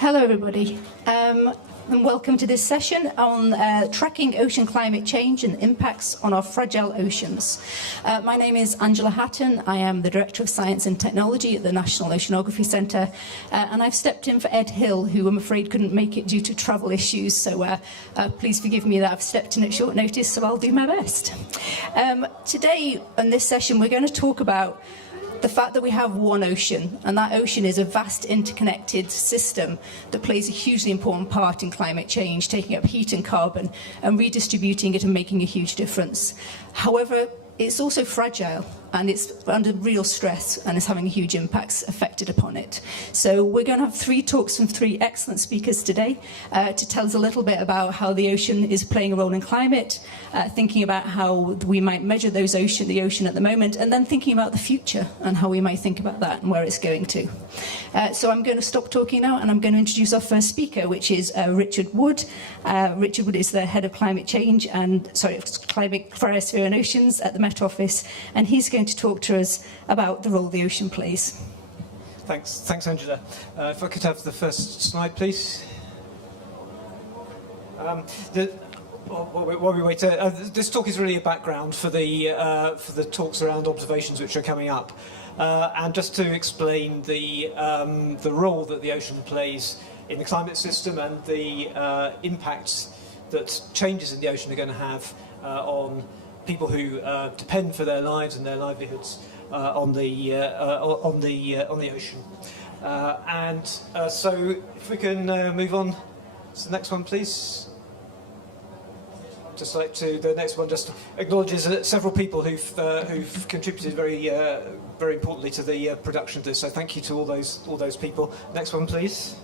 Hello everybody, and welcome to this session on tracking ocean climate change and impacts on our fragile oceans. My name is Angela Hatton. I am the Director of Science and Technology at the National Oceanography Centre, and I've stepped in for Ed Hill, who I'm afraid couldn't make it due to travel issues, so please forgive me that I've stepped in at short notice, so I'll do my best. Today, in this session, we're going to talk about the fact that we have one ocean, and that ocean is a vast interconnected system that plays a hugely important part in climate change, taking up heat and carbon and redistributing it and making a huge difference. However, it's also fragile and it's under real stress and is having huge impacts affected upon it. So we're going to have three talks from three excellent speakers today to tell us a little bit about how the ocean is playing a role in climate, thinking about how we might measure the ocean at the moment, and then thinking about the future and how we might think about that and where it's going to. So I'm going to stop talking now and I'm going to introduce our first speaker, which is Richard Wood. Richard Wood is the head of climate change and, climate, cryosphere and oceans at the Met Office, and he's going to talk to us about the role the ocean plays. Thanks, Angela. If I could have the first slide, please. While we wait, this talk is really a background for the talks around observations which are coming up, and just to explain the role that the ocean plays in the climate system and the impacts that changes in the ocean are going to have on people who depend for their lives and their livelihoods on the ocean. So if we can move on to the next one, please. Just like to the next one, just acknowledges several people who've contributed very importantly to the production of this. So thank you to all those people. Next one, please.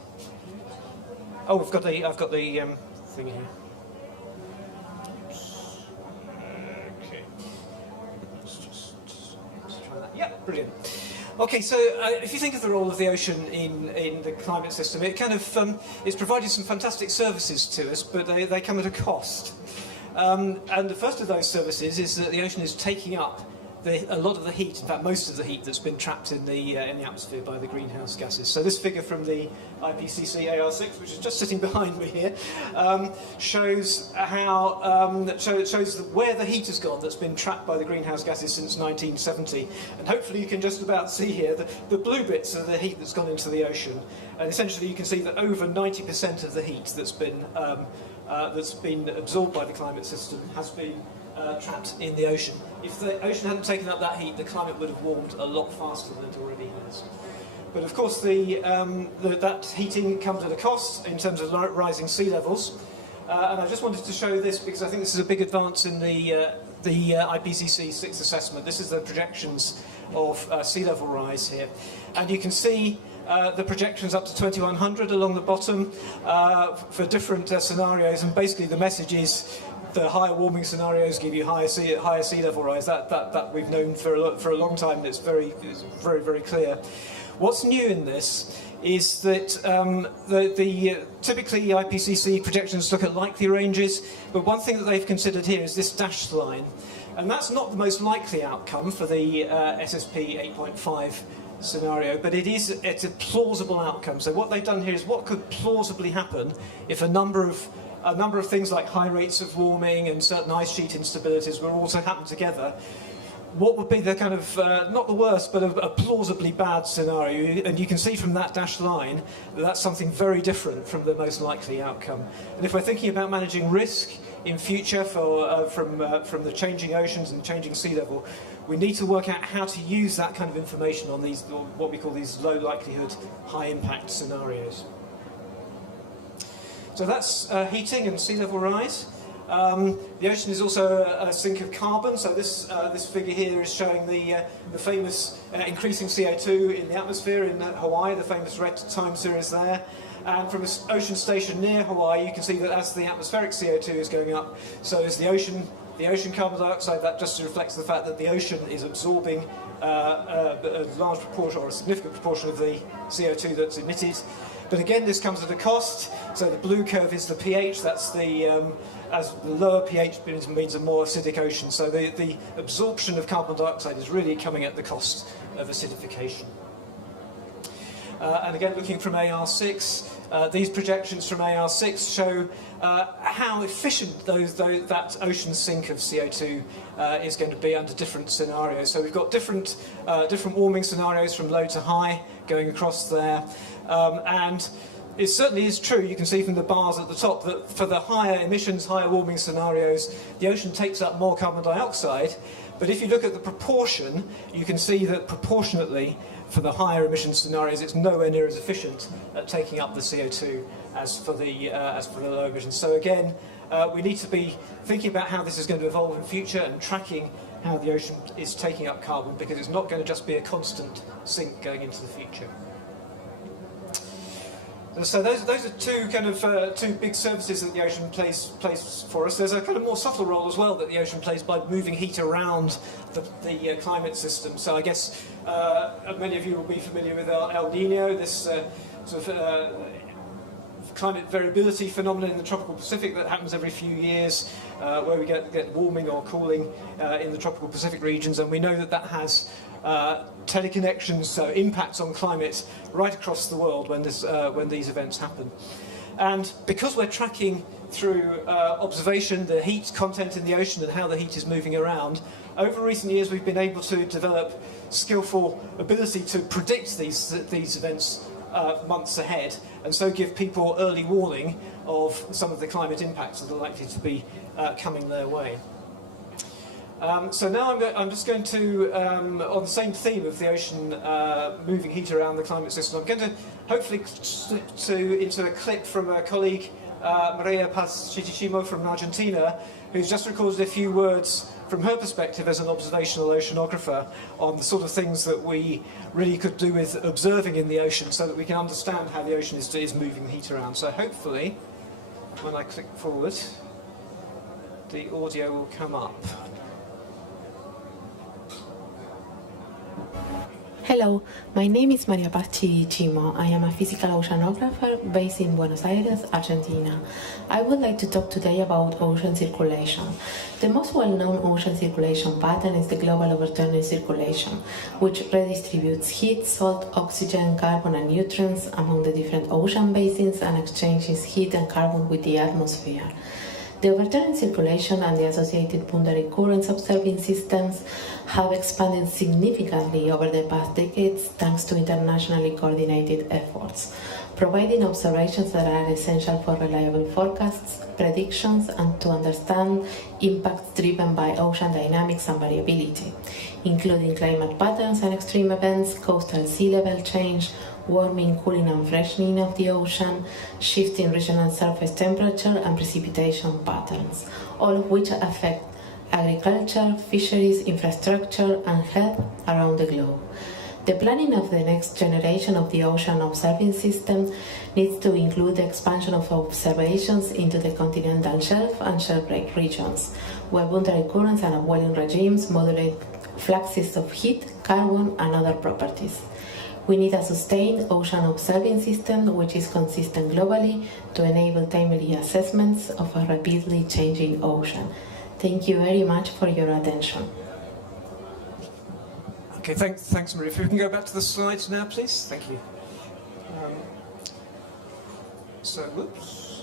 Oh, I've got the thing here. Yeah, brilliant. Okay, so if you think of the role of the ocean in the climate system, it kind of it's provided some fantastic services to us, but they come at a cost. And the first of those services is that the ocean is taking up a lot of the heat, in fact most of the heat that's been trapped in the atmosphere by the greenhouse gases. So this figure from the IPCC AR6, which is just sitting behind me here, shows where the heat has gone that's been trapped by the greenhouse gases since 1970. And hopefully you can just about see here the blue bits are the heat that's gone into the ocean. And essentially you can see that over 90% of the heat that's been absorbed by the climate system has been trapped in the ocean. If the ocean hadn't taken up that heat, the climate would have warmed a lot faster than it already has. But of course, that heating comes at a cost in terms of rising sea levels. And I just wanted to show this because I think this is a big advance in the IPCC 6th assessment. This is the projections of sea level rise here. And you can see the projections up to 2100 along the bottom for different scenarios. And basically the message is the higher warming scenarios give you higher sea level rise. That we've known for a long time, and it's very, very clear. What's new in this is that typically IPCC projections look at likely ranges, but one thing that they've considered here is this dashed line, and that's not the most likely outcome for the SSP 8.5 scenario, but it's a plausible outcome. So what they've done here is what could plausibly happen if a number of things like high rates of warming and certain ice sheet instabilities were all to happen together. What would be the kind of, not the worst, but a plausibly bad scenario? And you can see from that dashed line that that's something very different from the most likely outcome. And if we're thinking about managing risk in future from the changing oceans and changing sea level, we need to work out how to use that kind of information on these, what we call these low likelihood, high impact scenarios. So that's heating and sea level rise. The ocean is also a sink of carbon. So this figure here is showing the famous increasing CO2 in the atmosphere in Hawaii, the famous red time series there. And from an ocean station near Hawaii, you can see that as the atmospheric CO2 is going up, so is the ocean carbon dioxide. That just reflects the fact that the ocean is absorbing a large proportion or a significant proportion of the CO2 that's emitted. But again, this comes at a cost. So the blue curve is the pH. That's as the lower pH means a more acidic ocean. So the absorption of carbon dioxide is really coming at the cost of acidification. And again, looking from AR6, these projections from AR6 show how efficient that ocean sink of CO2 is going to be under different scenarios. So we've got different warming scenarios from low to high going across there. And it certainly is true, you can see from the bars at the top, that for the higher emissions, higher warming scenarios, the ocean takes up more carbon dioxide. But if you look at the proportion, you can see that proportionately, for the higher emissions scenarios, it's nowhere near as efficient at taking up the CO2 as for the low emissions. So again, we need to be thinking about how this is going to evolve in future and tracking how the ocean is taking up carbon, because it's not going to just be a constant sink going into the future. So those are two kind of two big services that the ocean plays for us. There's a kind of more subtle role as well that the ocean plays by moving heat around the climate system. So I guess many of you will be familiar with El Nino, this sort of climate variability phenomenon in the tropical Pacific that happens every few years, where we get warming or cooling in the tropical Pacific regions, and we know that has teleconnections, so impacts on climate right across the world when these events happen. And because we're tracking through observation the heat content in the ocean and how the heat is moving around, over recent years we've been able to develop skillful ability to predict these events months ahead, and so give people early warning of some of the climate impacts that are likely to be coming their way. So now I'm just going to, on the same theme of the ocean moving heat around the climate system, I'm going to hopefully slip into a clip from a colleague, Maria Paz Chitishimo from Argentina, who's just recorded a few words from her perspective as an observational oceanographer on the sort of things that we really could do with observing in the ocean, so that we can understand how the ocean is moving the heat around. So hopefully, when I click forward, the audio will come up. Hello, my name is Maria Paz Chimo. I am a physical oceanographer based in Buenos Aires, Argentina. I would like to talk today about ocean circulation. The most well-known ocean circulation pattern is the global overturning circulation, which redistributes heat, salt, oxygen, carbon and nutrients among the different ocean basins and exchanges heat and carbon with the atmosphere. The overturning circulation and the associated boundary currents observing systems have expanded significantly over the past decades thanks to internationally coordinated efforts, providing observations that are essential for reliable forecasts, predictions, and to understand impacts driven by ocean dynamics and variability, including climate patterns and extreme events, coastal sea level change, warming, cooling and freshening of the ocean, shifting regional surface temperature and precipitation patterns, all of which affect agriculture, fisheries, infrastructure and health around the globe. The planning of the next generation of the ocean observing system needs to include the expansion of observations into the continental shelf and shelf break regions, where boundary currents and upwelling regimes modulate fluxes of heat, carbon and other properties. We need a sustained ocean observing system which is consistent globally to enable timely assessments of a rapidly changing ocean. Thank you very much for your attention. Okay, thanks Maria. If we can go back to the slides now, please. Thank you. Whoops.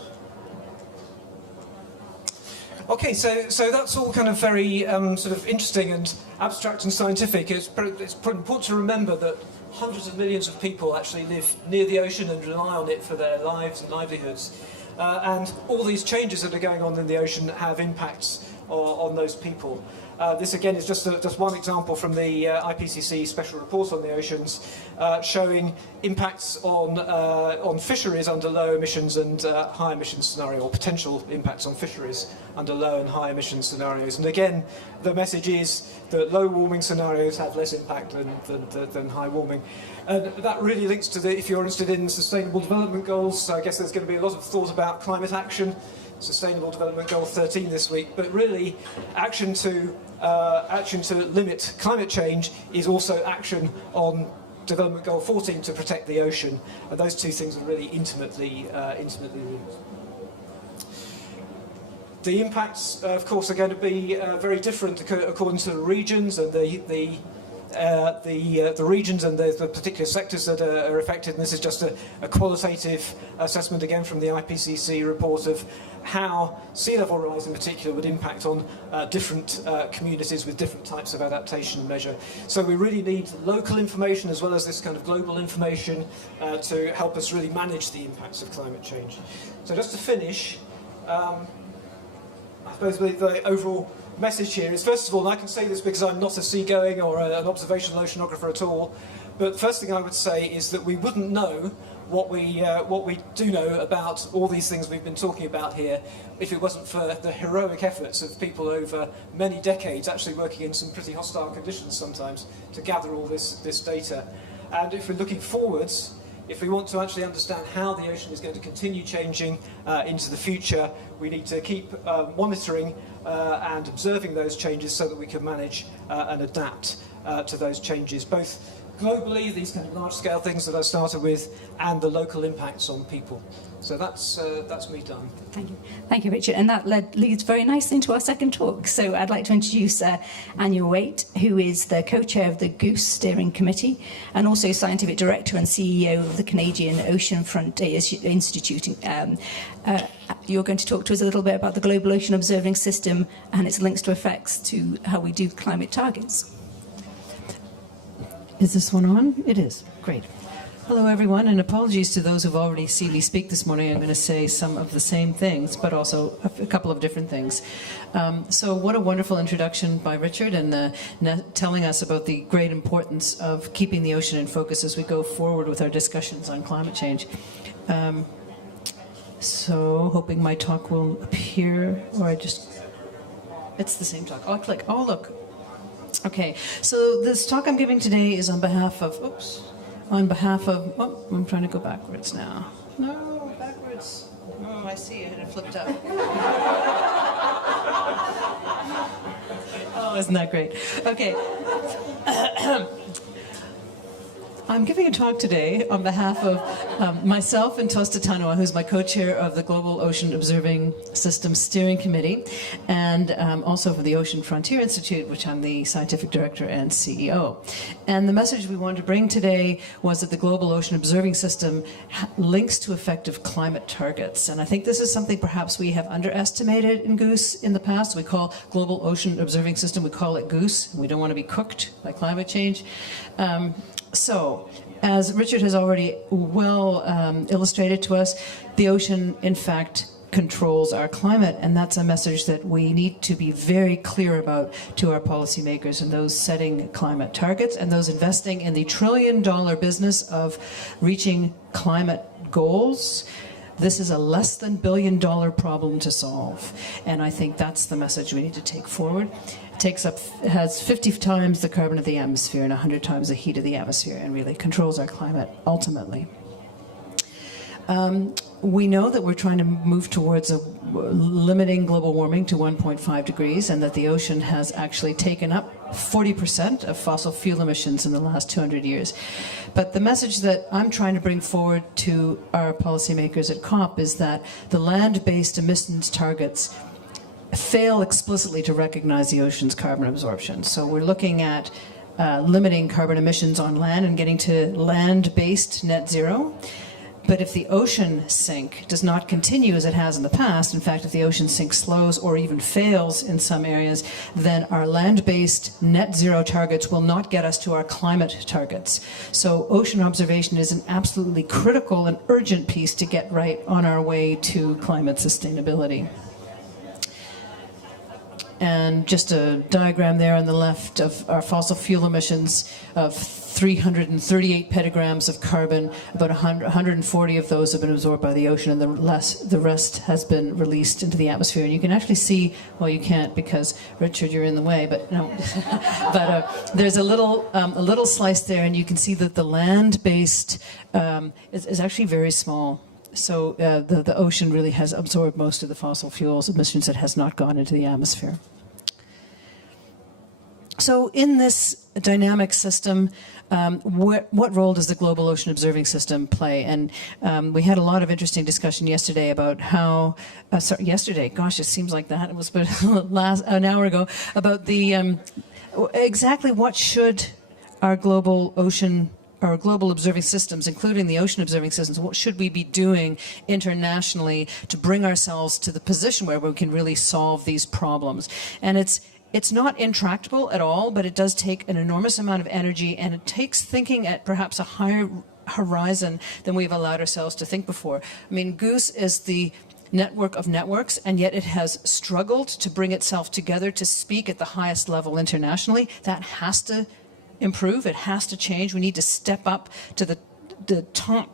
Okay, so that's all kind of very sort of interesting and abstract and scientific. It's important to remember that hundreds of millions of people actually live near the ocean and rely on it for their lives and livelihoods. And all these changes that are going on in the ocean have impacts on those people. This again is just one example from the IPCC special report on the oceans, showing impacts on fisheries under low emissions and high emissions scenario, or potential impacts on fisheries under low and high emissions scenarios. And again, the message is that low warming scenarios have less impact than high warming. And that really links to if you're interested in Sustainable Development Goals. So I guess there's going to be a lot of thought about climate action. Sustainable Development Goal 13 this week, but really action to limit climate change is also action on Development Goal 14 to protect the ocean, and those two things are really intimately linked. The impacts, of course, are going to be very different according to the regions and the the regions and the particular sectors that are affected. And this is just a qualitative assessment, again, from the IPCC report of how sea level rise in particular would impact on different communities with different types of adaptation measure. So we really need local information as well as this kind of global information to help us really manage the impacts of climate change. So just to finish, I suppose the overall message here is, first of all, and I can say this because I'm not a seagoing or an observational oceanographer at all, but first thing I would say is that we wouldn't know what we do know about all these things we've been talking about here if it wasn't for the heroic efforts of people over many decades, actually working in some pretty hostile conditions sometimes, to gather all this data. And if we're looking forwards, if we want to actually understand how the ocean is going to continue changing into the future, we need to keep monitoring and observing those changes so that we can manage and adapt to those changes, both globally, these kind of large-scale things that I started with, and the local impacts on people. So that's me done. Thank you, Richard. And that leads very nicely into our second talk. So I'd like to introduce Anya Waite, who is the co-chair of the Goose Steering Committee and also scientific director and CEO of the Canadian Oceanfront Institute. You're going to talk to us a little bit about the Global Ocean Observing System and its links to effects to how we do climate targets. Is this one on? It is. Great. Hello, everyone, and apologies to those who've already seen me speak this morning. I'm going to say some of the same things, but also a couple of different things. So what a wonderful introduction by Richard, and telling us about the great importance of keeping the ocean in focus as we go forward with our discussions on climate change. So hoping my talk will appear, or it's the same talk. I'll click. Oh, look. Okay, so this talk I'm giving today is on behalf of, I'm trying to go backwards now. No, backwards. Oh, I see, I had it flipped up. Oh, isn't that great? Okay. I'm giving a talk today on behalf of myself and Tosta Tanua, who's my co-chair of the Global Ocean Observing System Steering Committee, and also for the Ocean Frontier Institute, which I'm the scientific director and CEO. And the message we wanted to bring today was that the Global Ocean Observing System links to effective climate targets. And I think this is something perhaps we have underestimated in Goose in the past. We call Global Ocean Observing System, we call it Goose. We don't want to be cooked by climate change. So, as Richard has already well illustrated to us, the ocean, in fact, controls our climate, and that's a message that we need to be very clear about to our policymakers and those setting climate targets and those investing in the trillion-dollar business of reaching climate goals. This is a less than billion-dollar problem to solve, and I think that's the message we need to take forward. It has 50 times the carbon of the atmosphere and 100 times the heat of the atmosphere, and really controls our climate ultimately. We know that we're trying to move towards limiting global warming to 1.5 degrees, and that the ocean has actually taken up 40% of fossil fuel emissions in the last 200 years. But the message that I'm trying to bring forward to our policymakers at COP is that the land-based emissions targets fail explicitly to recognize the ocean's carbon absorption. So we're looking at limiting carbon emissions on land and getting to land-based net zero. But if the ocean sink does not continue as it has in the past, in fact, if the ocean sink slows or even fails in some areas, then our land-based net zero targets will not get us to our climate targets. So ocean observation is an absolutely critical and urgent piece to get right on our way to climate sustainability. And just a diagram there on the left of our fossil fuel emissions of 338 petagrams of carbon. About 140 of those have been absorbed by the ocean, and the rest has been released into the atmosphere. And you can actually see, well, you can't because, Richard, you're in the way, but no. But there's a little slice there, and you can see that the land-based is actually very small. So the ocean really has absorbed most of the fossil fuels emissions that has not gone into the atmosphere. So in this dynamic system, what role does the Global Ocean Observing System play? And we had a lot of interesting discussion yesterday about how, yesterday, gosh, it seems like that, it was an hour ago, about the exactly what should our global ocean, our global observing systems, including the ocean observing systems, what should we be doing internationally to bring ourselves to the position where we can really solve these problems? And it's not intractable at all, but it does take an enormous amount of energy, and it takes thinking at perhaps a higher horizon than we've allowed ourselves to think before. I mean, Goose is the network of networks, and yet it has struggled to bring itself together to speak at the highest level internationally. That has to improve. It has to change. We need to step up to the top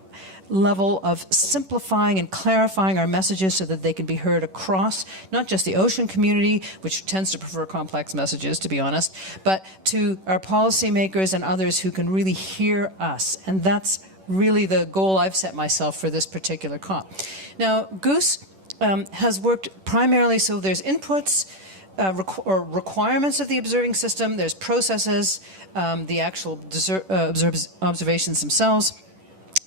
level of simplifying and clarifying our messages so that they can be heard across not just the ocean community, which tends to prefer complex messages, to be honest, but to our policymakers and others who can really hear us. And that's really the goal I've set myself for this particular COP. Now, Goose has worked primarily, so there's inputs, or requirements of the observing system, there's processes, the actual observations themselves.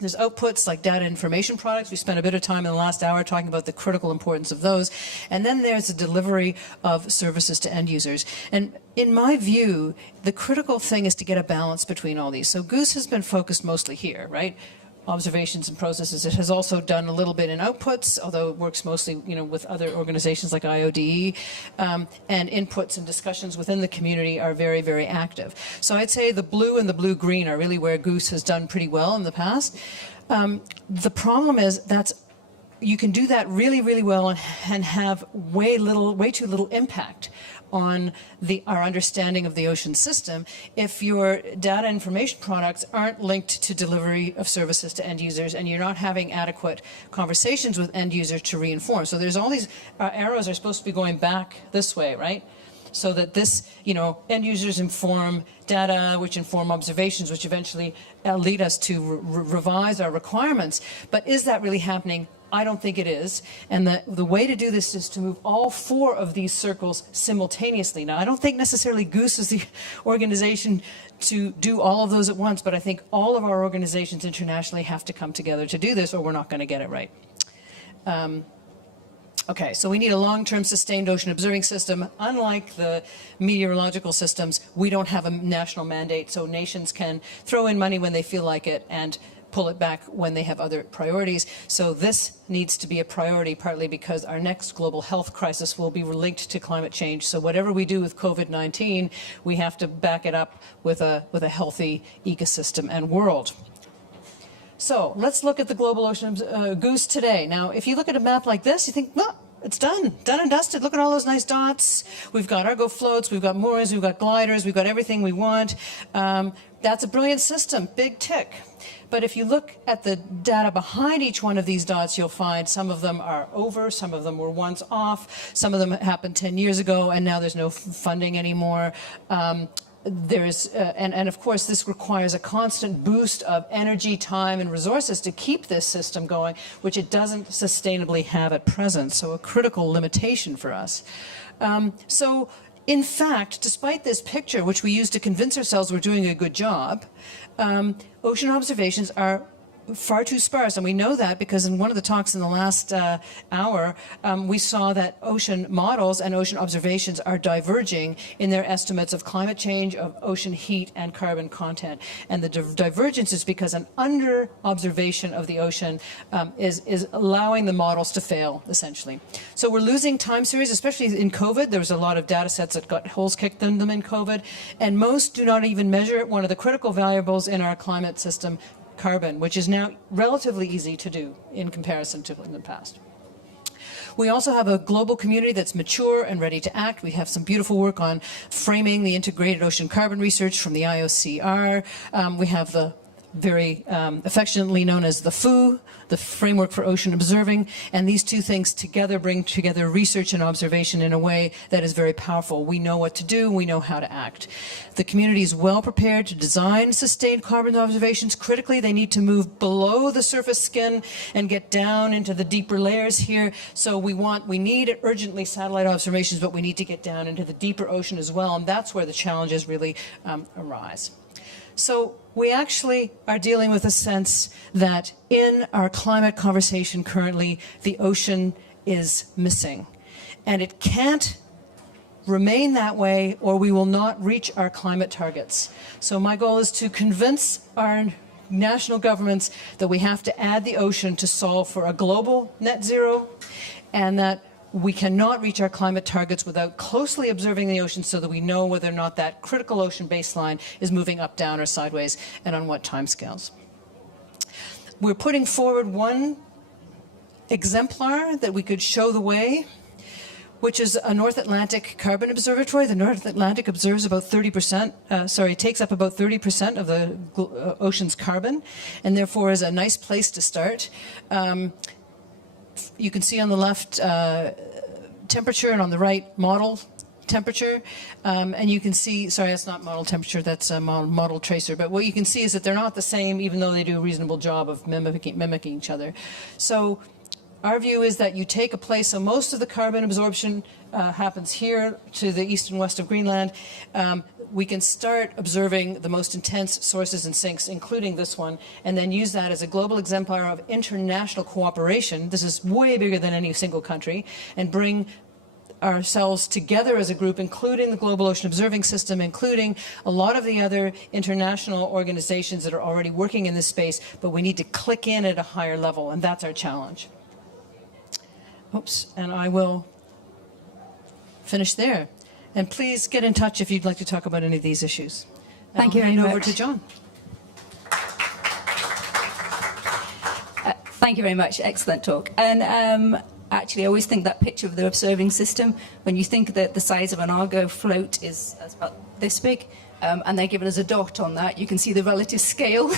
There's outputs like data information products. We spent a bit of time in the last hour talking about the critical importance of those. And then there's the delivery of services to end users. And in my view, the critical thing is to get a balance between all these. So Goose has been focused mostly here, right? Observations and processes. It has also done a little bit in outputs, although it works mostly, with other organizations like IODE, and inputs and discussions within the community are very, very active. So I'd say the blue and the blue-green are really where Goose has done pretty well in the past. The problem is you can do that really, really well and have way too little impact on our understanding of the ocean system if your data information products aren't linked to delivery of services to end users and you're not having adequate conversations with end users to reinform. So there's all these arrows are supposed to be going back this way, right? So that this, end users inform data, which inform observations, which eventually lead us to revise our requirements. But is that really happening? I don't think it is. And the way to do this is to move all four of these circles simultaneously. Now, I don't think necessarily Goose is the organization to do all of those at once, but I think all of our organizations internationally have to come together to do this, or we're not going to get it right. Okay, so we need a long-term sustained ocean observing system. Unlike the meteorological systems, we don't have a national mandate, so nations can throw in money when they feel like it and pull it back when they have other priorities. So this needs to be a priority, partly because our next global health crisis will be linked to climate change. So whatever we do with COVID-19, we have to back it up with a healthy ecosystem and world. So let's look at the global ocean Goose today. Now, if you look at a map like this, you think, well, it's done and dusted. Look at all those nice dots. We've got Argo floats, we've got moorings, we've got gliders, we've got everything we want. That's a brilliant system, big tick. But if you look at the data behind each one of these dots, you'll find some of them are over, some of them were once off, some of them happened 10 years ago, and now there's no funding anymore. And of course, this requires a constant boost of energy, time, and resources to keep this system going, which it doesn't sustainably have at present, so a critical limitation for us. So, in fact, despite this picture, which we use to convince ourselves we're doing a good job, ocean observations are far too sparse, and we know that because in one of the talks in the last hour, we saw that ocean models and ocean observations are diverging in their estimates of climate change, of ocean heat, and carbon content. And the divergence is because an under-observation of the ocean is allowing the models to fail, essentially. So we're losing time series, especially in COVID. There was a lot of data sets that got holes kicked in them in COVID, and most do not even measure one of the critical variables in our climate system, carbon, which is now relatively easy to do in comparison to in the past. We also have a global community that's mature and ready to act. We have some beautiful work on framing the integrated ocean carbon research from the IOCR. We have the very affectionately known as the FOO, the Framework for Ocean Observing, and these two things together bring together research and observation in a way that is very powerful. We know what to do, we know how to act. The community is well prepared to design sustained carbon observations. Critically, they need to move below the surface skin and get down into the deeper layers here. So we need urgently satellite observations, but we need to get down into the deeper ocean as well, and that's where the challenges really arise. So we actually are dealing with a sense that in our climate conversation currently, the ocean is missing. And it can't remain that way or we will not reach our climate targets. So my goal is to convince our national governments that we have to add the ocean to solve for a global net zero, and that we cannot reach our climate targets without closely observing the ocean so that we know whether or not that critical ocean baseline is moving up, down, or sideways, and on what timescales. We're putting forward one exemplar that we could show the way, which is a North Atlantic carbon observatory. The North Atlantic observes about 30%, takes up about 30% of the ocean's carbon, and therefore is a nice place to start. You can see on the left temperature, and on the right model temperature, and you can see, sorry, that's not model temperature, that's a model tracer, but what you can see is that they're not the same, even though they do a reasonable job of mimicking each other. So our view is that you take a place, so most of the carbon absorption happens here to the east and west of Greenland. We can start observing the most intense sources and sinks, including this one, and then use that as a global exemplar of international cooperation. This is way bigger than any single country, and bring ourselves together as a group, including the Global Ocean Observing System, including a lot of the other international organizations that are already working in this space, but we need to click in at a higher level, and that's our challenge. Oops, and I will finish there. And please get in touch if you'd like to talk about any of these issues. Thank you very much. much. Over to John. Thank you very much. Excellent talk. And actually, I always think that picture of the observing system, when you think that the size of an Argo float is about this big, and they're given us a dot on that, you can see the relative scale.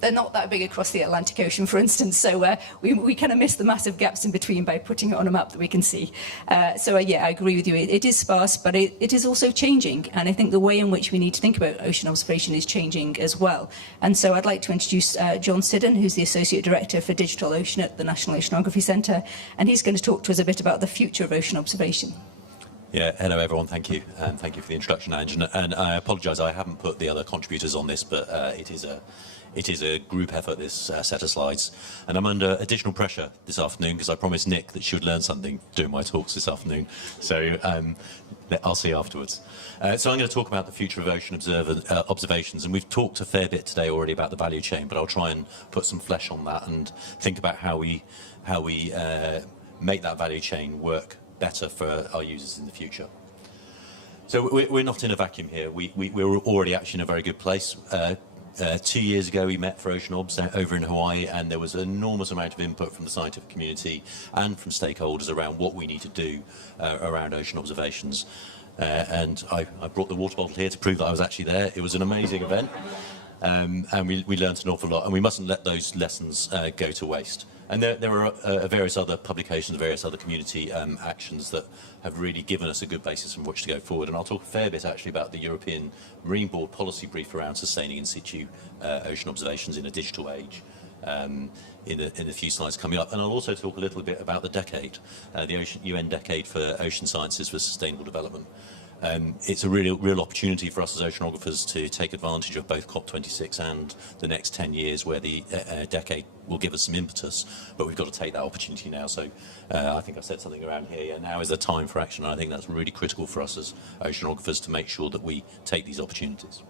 They're not that big across the Atlantic Ocean, for instance, so we kind of miss the massive gaps in between by putting it on a map that we can see. Yeah, I agree with you. It is sparse, but it is also changing, and I think the way in which we need to think about ocean observation is changing as well. And so I'd like to introduce John Siddon, who's the Associate Director for Digital Ocean at the National Oceanography Centre, and he's going to talk to us a bit about the future of ocean observation. Yeah, hello everyone, thank you, and thank you for the introduction, Ange. And I apologise, I haven't put the other contributors on this, but it is a group effort, this set of slides. And I'm under additional pressure this afternoon because I promised Nick that she would learn something doing my talks this afternoon. So I'll see you afterwards. So I'm going to talk about the future of ocean observations, and we've talked a fair bit today already about the value chain, but I'll try and put some flesh on that and think about how we make that value chain work better for our users in the future. So we're not in a vacuum here. We're already actually in a very good place. 2 years ago we met for Ocean Obs over in Hawaii, and there was an enormous amount of input from the scientific community and from stakeholders around what we need to do around ocean observations. And I brought the water bottle here to prove that I was actually there. It was an amazing event, and we learned an awful lot, and we mustn't let those lessons go to waste. And there are various other publications, various other community actions that have really given us a good basis from which to go forward. And I'll talk a fair bit actually about the European Marine Board policy brief around sustaining in situ ocean observations in a digital age in a few slides coming up. And I'll also talk a little bit about the decade, the UN Decade for Ocean Sciences for Sustainable Development. It's a real opportunity for us as oceanographers to take advantage of both COP26 and the next 10 years where the decade will give us some impetus, but we've got to take that opportunity now. So I think I said something around here, yeah, now is the time for action, and I think that's really critical for us as oceanographers to make sure that we take these opportunities.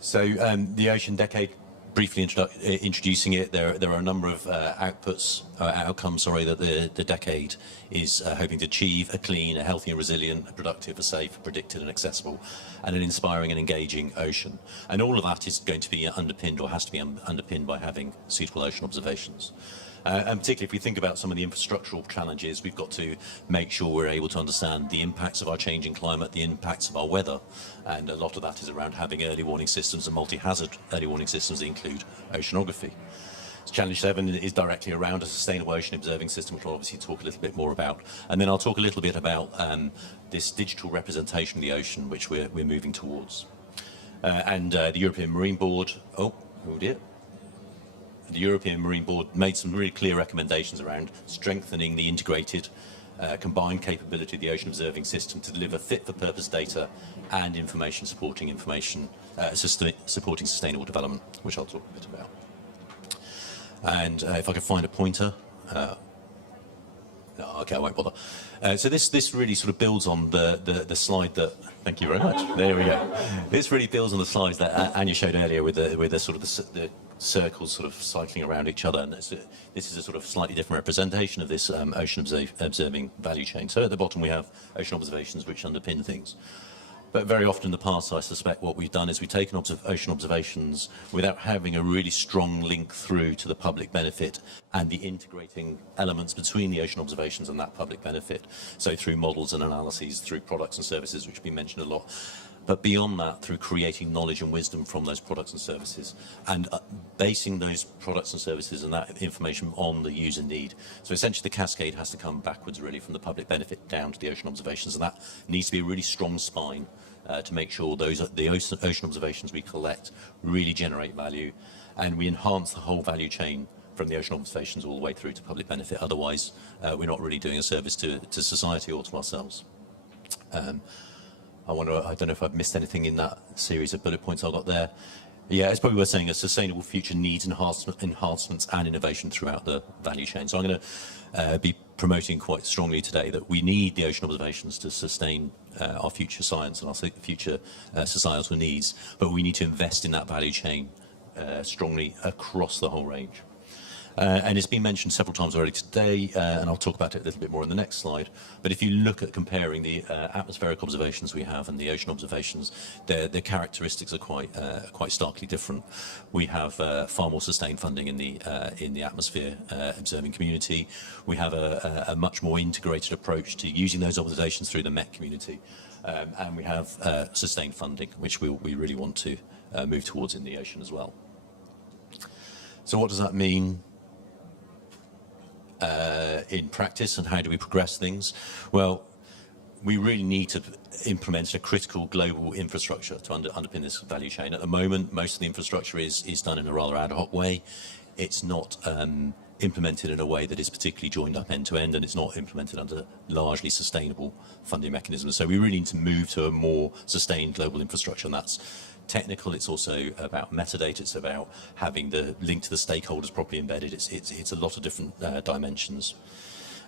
So the Ocean Decade, briefly introducing it, there are a number of outcomes that the decade is hoping to achieve: a clean, a healthy and resilient, a productive, a safe, a predicted and accessible, and an inspiring and engaging ocean. And all of that is going to be underpinned, or has to be underpinned, by having suitable ocean observations. And particularly if we think about some of the infrastructural challenges, we've got to make sure we're able to understand the impacts of our changing climate, the impacts of our weather, and a lot of that is around having early warning systems and multi-hazard early warning systems that include oceanography. Challenge 7 is directly around a sustainable ocean observing system, which we'll obviously talk a little bit more about. And then I'll talk a little bit about this digital representation of the ocean, which we're moving towards. The European Marine Board, the European Marine Board made some really clear recommendations around strengthening the integrated combined capability of the ocean observing system to deliver fit-for-purpose data and information supporting sustainable development, which I'll talk a bit about. And if I could find a pointer, No, okay, I won't bother. So this really sort of builds on the slide that. Thank you very much. There we go. This really builds on the slides that Anya showed earlier with the sort of the circles sort of cycling around each other, and this is a sort of slightly different representation of this ocean observing value chain. So at the bottom we have ocean observations which underpin things. But very often in the past, I suspect what we've done is we've taken ocean observations without having a really strong link through to the public benefit and the integrating elements between the ocean observations and that public benefit. So through models and analyses, through products and services, which have been mentioned a lot. But beyond that, through creating knowledge and wisdom from those products and services, and basing those products and services and that information on the user need. So essentially the cascade has to come backwards really from the public benefit down to the ocean observations, and that needs to be a really strong spine to make sure the ocean observations we collect really generate value, and we enhance the whole value chain from the ocean observations all the way through to public benefit. Otherwise, we're not really doing a service to society or to ourselves. I don't know if I've missed anything in that series of bullet points I've got there. Yeah, it's probably worth saying a sustainable future needs enhancements and innovation throughout the value chain. So I'm going to be promoting quite strongly today that we need the ocean observations to sustain our future science and our future societal needs, but we need to invest in that value chain strongly across the whole range. And it's been mentioned several times already today, and I'll talk about it a little bit more in the next slide. But if you look at comparing the atmospheric observations we have and the ocean observations, their characteristics are quite starkly different. We have far more sustained funding in the atmosphere observing community. We have a much more integrated approach to using those observations through the Met community, and we have sustained funding, which we really want to move towards in the ocean as well. So what does that mean in practice, and how do we progress things? Well, we really need to implement a critical global infrastructure to underpin this value chain. At the moment, most of the infrastructure is done in a rather ad hoc way. It's not implemented in a way that is particularly joined up end to end, and it's not implemented under largely sustainable funding mechanisms. So we really need to move to a more sustained global infrastructure, and that's technical. It's also about metadata. It's about having the link to the stakeholders properly embedded. It's a lot of different dimensions.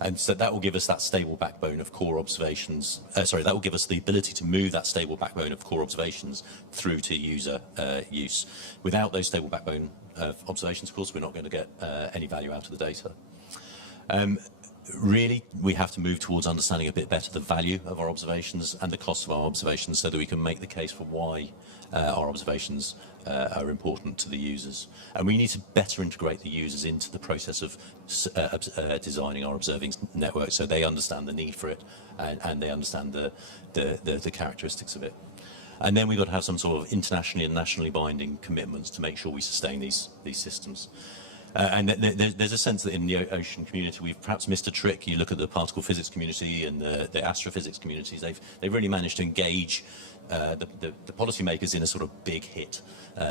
And so that will give us that stable backbone of core observations. That will give us the ability to move that stable backbone of core observations through to user use. Without those stable backbone observations, of course, we're not going to get any value out of the data. Really, we have to move towards understanding a bit better the value of our observations and the cost of our observations so that we can make the case for why our observations are important to the users. And we need to better integrate the users into the process of designing our observing network so they understand the need for it and they understand the characteristics of it. And then we've got to have some sort of internationally and nationally binding commitments to make sure we sustain these systems. And there's a sense that in the ocean community we've perhaps missed a trick. You look at the particle physics community and the astrophysics communities, they've really managed to engage the policymakers in a sort of big hit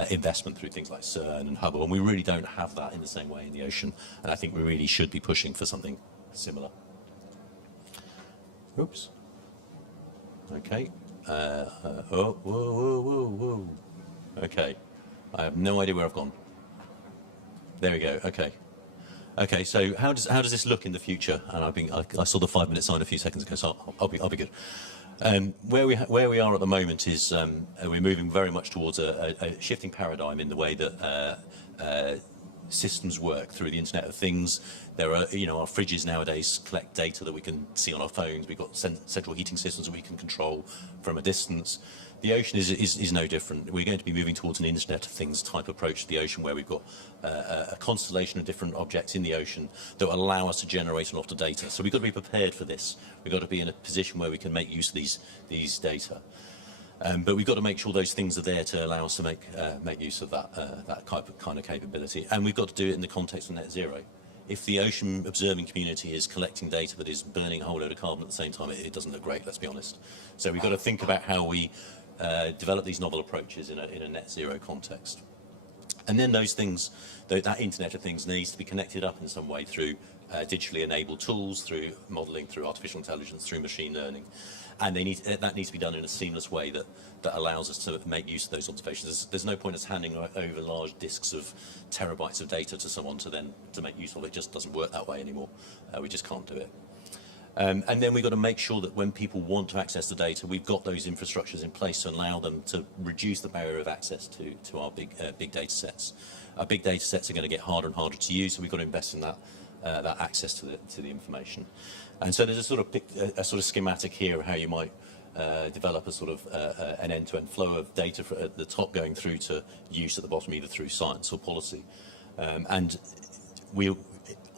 investment through things like CERN and Hubble, and we really don't have that in the same way in the ocean, and I think we really should be pushing for something similar. Oops. Okay. Whoa. Okay. I have no idea where I've gone. There we go. Okay. So how does this look in the future? And I saw the 5-minute sign a few seconds ago, so I'll be good. Where we are at the moment is we're moving very much towards a shifting paradigm in the way that systems work through the Internet of Things. There are, our fridges nowadays collect data that we can see on our phones. We've got central heating systems that we can control from a distance. The ocean is no different. We're going to be moving towards an Internet of Things type approach to the ocean, where we've got a constellation of different objects in the ocean that will allow us to generate a lot of data. So we've got to be prepared for this. We've got to be in a position where we can make use of these data. But we've got to make sure those things are there to allow us to make use of that kind of capability. And we've got to do it in the context of net zero. If the ocean observing community is collecting data that is burning a whole load of carbon at the same time, it doesn't look great, let's be honest. So we've got to think about how we develop these novel approaches in a net zero context. And then those things, that Internet of Things needs to be connected up in some way through digitally enabled tools, through modelling, through artificial intelligence, through machine learning. And that needs to be done in a seamless way that allows us to make use of those observations. There's no point us handing over large disks of terabytes of data to someone to make use of it. It just doesn't work that way anymore. We just can't do it. And then we've got to make sure that when people want to access the data, we've got those infrastructures in place to allow them to reduce the barrier of access to our big data sets. Our big data sets are going to get harder and harder to use, so we've got to invest in that access to the information. And so there's a sort of schematic here of how you might develop a sort of an end-to-end flow of data at the top going through to use at the bottom, either through science or policy. And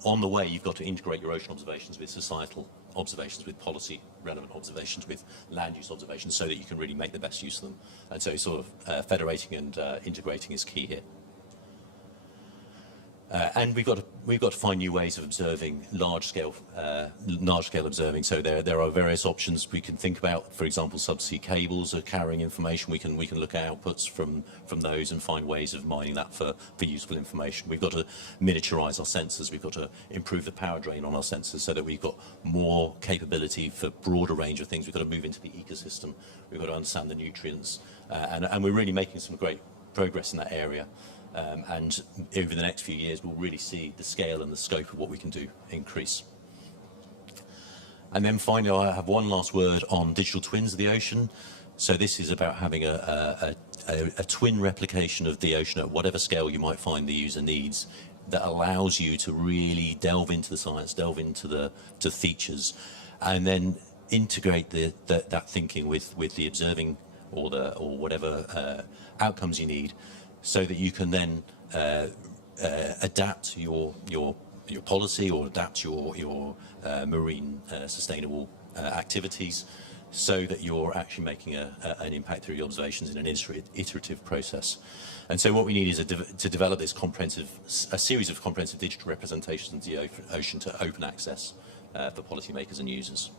on the way, you've got to integrate your ocean observations with societal observations, with policy relevant observations, with land use observations, so that you can really make the best use of them. And so sort of federating and integrating is key here. And we've got to find new ways of observing large scale observing. So there are various options we can think about. For example, subsea cables are carrying information. We can look at outputs from those and find ways of mining that for useful information. We've got to miniaturize our sensors. We've got to improve the power drain on our sensors so that we've got more capability for broader range of things. We've got to move into the ecosystem. We've got to understand the nutrients, and we're really making some great progress in that area. And over the next few years, we'll really see the scale and the scope of what we can do increase. And then finally, I have one last word on digital twins of the ocean. So this is about having a twin replication of the ocean at whatever scale you might find the user needs, that allows you to really delve into the science, delve into the features, and then integrate that thinking with the observing or whatever outcomes you need, so that you can then adapt your policy or adapt your marine sustainable activities, so that you're actually making an impact through your observations in an iterative process. And so what we need is to develop this a series of comprehensive digital representations of the ocean to open access for policymakers and users.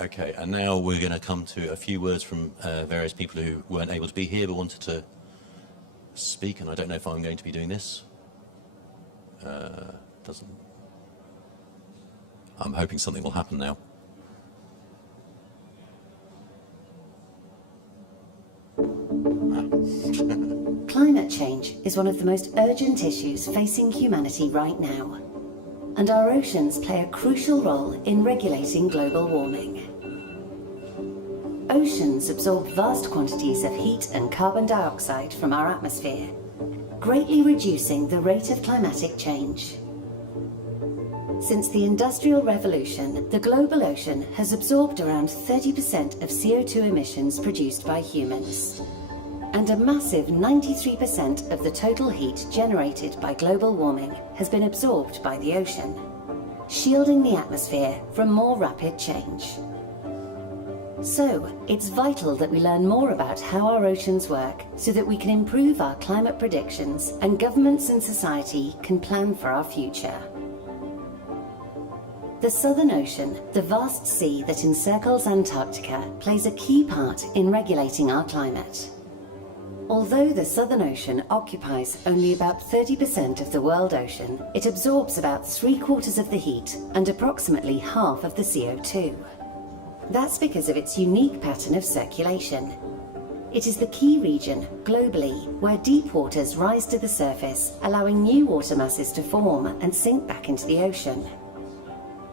Okay, and now we're going to come to a few words from various people who weren't able to be here but wanted to speak, and I don't know if I'm going to be doing this. I'm hoping something will happen now. Climate change is one of the most urgent issues facing humanity right now, and our oceans play a crucial role in regulating global warming. Oceans absorb vast quantities of heat and carbon dioxide from our atmosphere, greatly reducing the rate of climatic change. Since the Industrial Revolution, the global ocean has absorbed around 30% of CO2 emissions produced by humans, and a massive 93% of the total heat generated by global warming has been absorbed by the ocean, shielding the atmosphere from more rapid change. So, it's vital that we learn more about how our oceans work so that we can improve our climate predictions and governments and society can plan for our future. The Southern Ocean, the vast sea that encircles Antarctica, plays a key part in regulating our climate. Although the Southern Ocean occupies only about 30% of the world ocean, it absorbs about 3/4 of the heat and approximately half of the CO2. That's because of its unique pattern of circulation. It is the key region, globally, where deep waters rise to the surface, allowing new water masses to form and sink back into the ocean.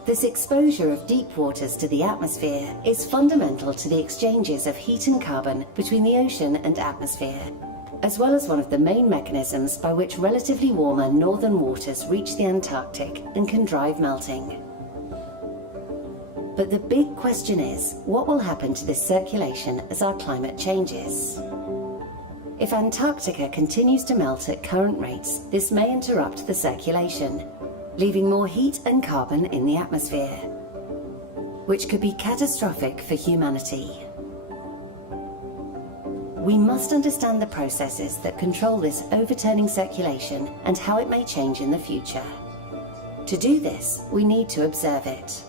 This exposure of deep waters to the atmosphere is fundamental to the exchanges of heat and carbon between the ocean and atmosphere, as well as one of the main mechanisms by which relatively warmer northern waters reach the Antarctic and can drive melting. But the big question is, what will happen to this circulation as our climate changes? If Antarctica continues to melt at current rates, this may interrupt the circulation, leaving more heat and carbon in the atmosphere, which could be catastrophic for humanity. We must understand the processes that control this overturning circulation and how it may change in the future. To do this, we need to observe it.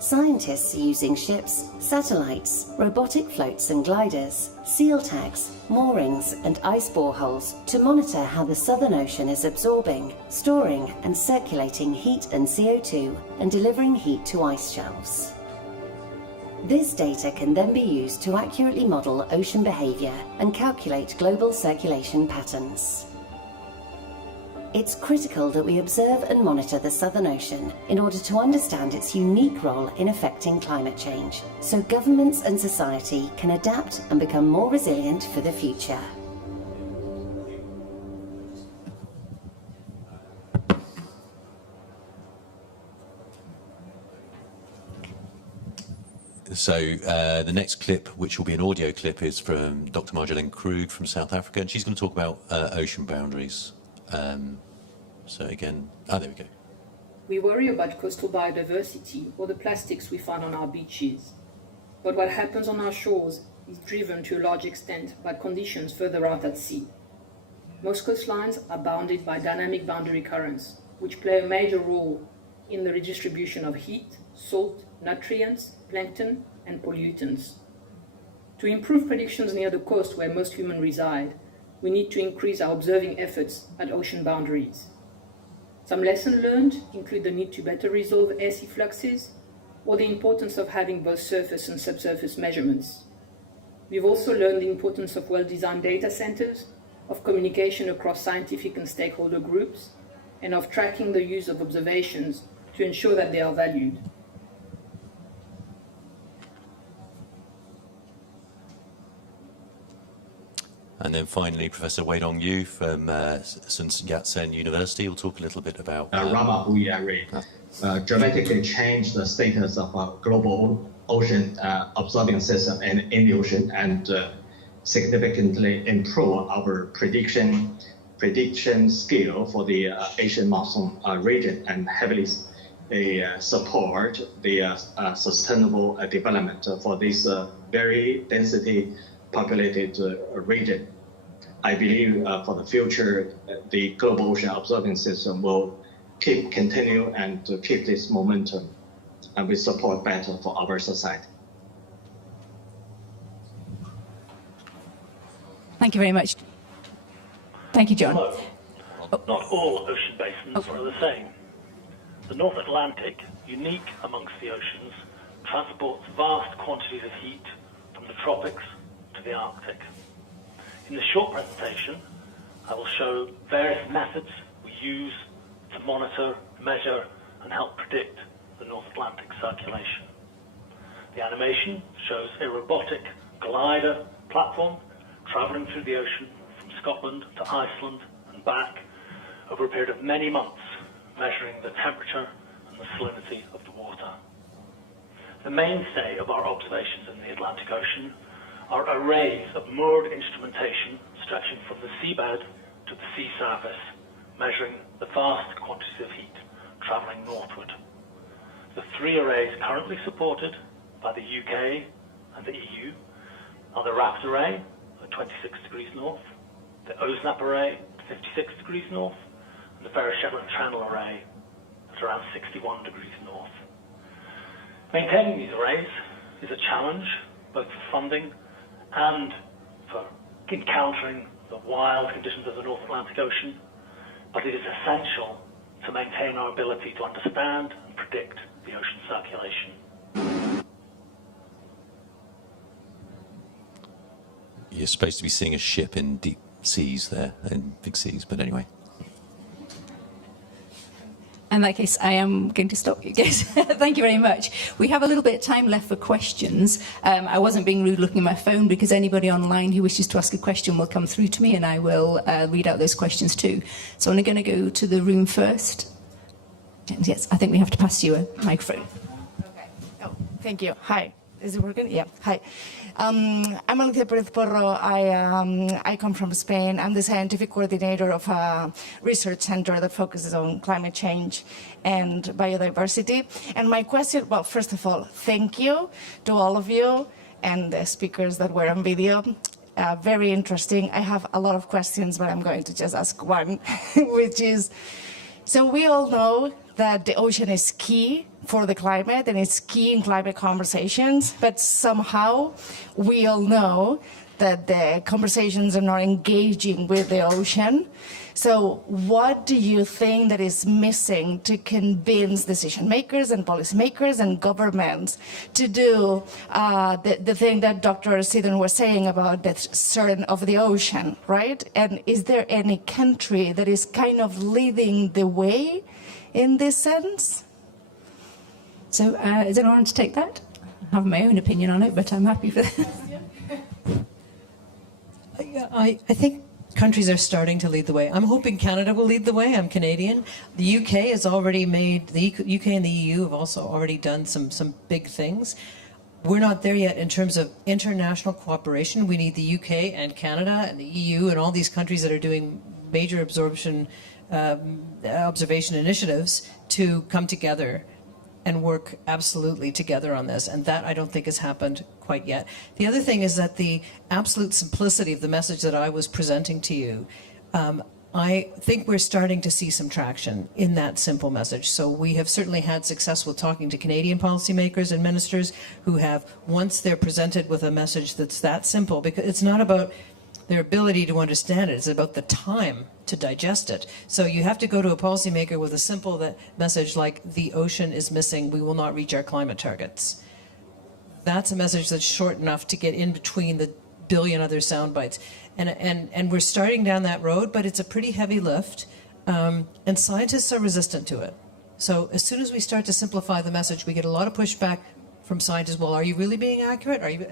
Scientists are using ships, satellites, robotic floats and gliders, seal tags, moorings and ice boreholes to monitor how the Southern Ocean is absorbing, storing and circulating heat and CO2 and delivering heat to ice shelves. This data can then be used to accurately model ocean behavior and calculate global circulation patterns. It's critical that we observe and monitor the Southern Ocean in order to understand its unique role in affecting climate change, so governments and society can adapt and become more resilient for the future. So the next clip, which will be an audio clip, is from Dr. Marjolaine Krug from South Africa, and she's going to talk about ocean boundaries. So again, there we go. We worry about coastal biodiversity or the plastics we find on our beaches. But what happens on our shores is driven to a large extent by conditions further out at sea. Most coastlines are bounded by dynamic boundary currents, which play a major role in the redistribution of heat, salt, nutrients, plankton, and pollutants. To improve predictions near the coast where most humans reside, we need to increase our observing efforts at ocean boundaries. Some lessons learned include the need to better resolve air sea fluxes or the importance of having both surface and subsurface measurements. We've also learned the importance of well-designed data centers, of communication across scientific and stakeholder groups, and of tracking the use of observations to ensure that they are valued. And then finally, Professor Weidong Yu from Sun Yat-sen University will talk a little bit about... Rama-Hui array dramatically changed the status of our global ocean observing system and in the ocean, and significantly improve our prediction skill for the Asian monsoon region, and heavily support the sustainable development for this very density populated region. I believe for the future, the global ocean observing system will continue and to keep this momentum, and we support better for our society. Thank you very much. Thank you, John. Hello. Not all ocean basins are the same. The North Atlantic, unique amongst the oceans, transports vast quantities of heat from the tropics to the Arctic. In this short presentation, I will show various methods we use to monitor, measure, and help predict the North Atlantic circulation. The animation shows a robotic glider platform traveling through the ocean from Scotland to Iceland and back over a period of many months, measuring the temperature and the salinity of the water. The mainstay of our observations in the Atlantic Ocean are arrays of moored instrumentation stretching from the seabed to the sea surface, measuring the vast quantities of heat travelling northward. The three arrays currently supported by the UK and the EU are the RAPT array at 26 degrees north, the OSNAP array at 56 degrees north, and the Ferris-Shetland Channel array at around 61 degrees north. Maintaining these arrays is a challenge, both for funding and for encountering the wild conditions of the North Atlantic Ocean, but it is essential to maintain our ability to understand and predict the ocean circulation. You're supposed to be seeing a ship in deep seas there, in big seas, but anyway. In that case, I am going to stop you guys. Thank you very much. We have a little bit of time left for questions. I wasn't being rude looking at my phone, because anybody online who wishes to ask a question will come through to me, and I will read out those questions too. So I'm going to go to the room first. Yes, I think we have to pass you a microphone. Okay. Oh, thank you. Hi. Is it working? Yeah. Hi. I'm Alicia Perez Porro. I come from Spain. I'm the scientific coordinator of a research center that focuses on climate change and biodiversity. And my question, well, first of all, thank you to all of you and the speakers that were on video. Very interesting. I have a lot of questions, but I'm going to just ask one, which is, so we all know that the ocean is key for the climate and it's key in climate conversations, but somehow we all know that the conversations are not engaging with the ocean. So what do you think that is missing to convince decision makers and policymakers and governments to do the thing that Dr. Sidon was saying about the CERN of the ocean, right? And is there any country that is kind of leading the way in this sense? So is anyone to take that? I have my own opinion on it, but I'm happy for this. I think countries are starting to lead the way. I'm hoping Canada will lead the way. I'm Canadian. The UK has already made, the UK and the EU have also already done some big things. We're not there yet in terms of international cooperation. We need the UK and Canada and the EU and all these countries that are doing major observation initiatives to come together and work absolutely together on this. And that I don't think has happened quite yet. The other thing is that the absolute simplicity of the message that I was presenting to you, I think we're starting to see some traction in that simple message. So we have certainly had success with talking to Canadian policymakers and ministers who have, once they're presented with a message that's that simple, because it's not about their ability to understand it, it's about the time to digest it. So you have to go to a policymaker with a simple message like, the ocean is missing, we will not reach our climate targets. That's a message that's short enough to get in between the billion other sound bites. And we're starting down that road, but it's a pretty heavy lift, and scientists are resistant to it. So as soon as we start to simplify the message, we get a lot of pushback from scientists. Well, are you really being accurate? Are you?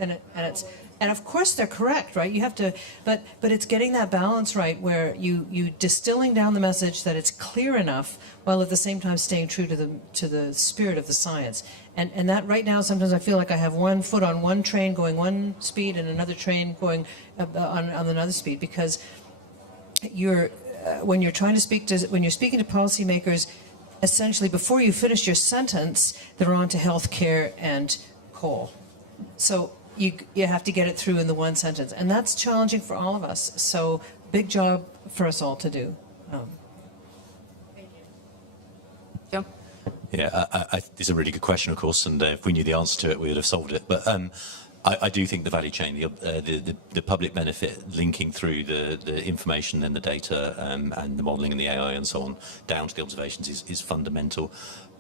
And of course they're correct, right? You have to, but it's getting that balance right where you distilling down the message that it's clear enough, while at the same time staying true to the spirit of the science. And that right now, sometimes I feel like I have one foot on one train going one speed and another train going on another speed, because when you're speaking to policymakers, essentially before you finish your sentence, they're on to healthcare and coal. So you have to get it through in the one sentence, and that's challenging for all of us. So big job for us all to do. Thank you. Yeah, it's a really good question, of course, and if we knew the answer to it, we would have solved it. But I do think the value chain, the public benefit linking through the information and the data and the modelling and the AI and so on down to the observations is fundamental.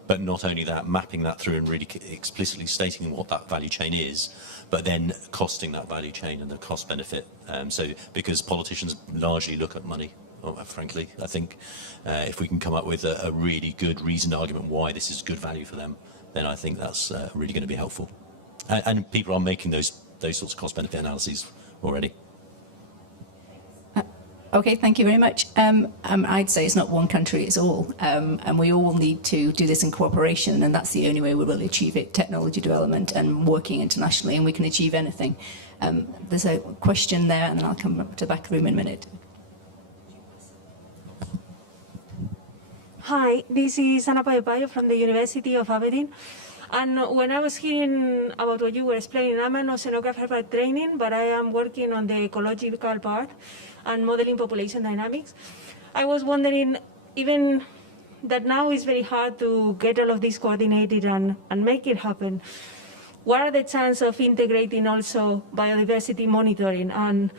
But not only that, mapping that through and really explicitly stating what that value chain is, but then costing that value chain and the cost benefit. So because politicians largely look at money, frankly, I think if we can come up with a really good reasoned argument why this is good value for them, then I think that's really going to be helpful. And people are making those sorts of cost benefit analyses already. Okay, thank you very much. I'd say it's not one country, it's all. And we all need to do this in cooperation, and that's the only way we will achieve it, technology development and working internationally, and we can achieve anything. There's a question there, and then I'll come up to the back of the room in a minute. Hi, this is Ana Payo from the University of Aberdeen. And when I was hearing about what you were explaining, I'm an oceanographer by training, but I am working on the ecological part and modeling population dynamics. I was wondering, even that now it's very hard to get all of this coordinated and make it happen, what are the chances of integrating also biodiversity monitoring and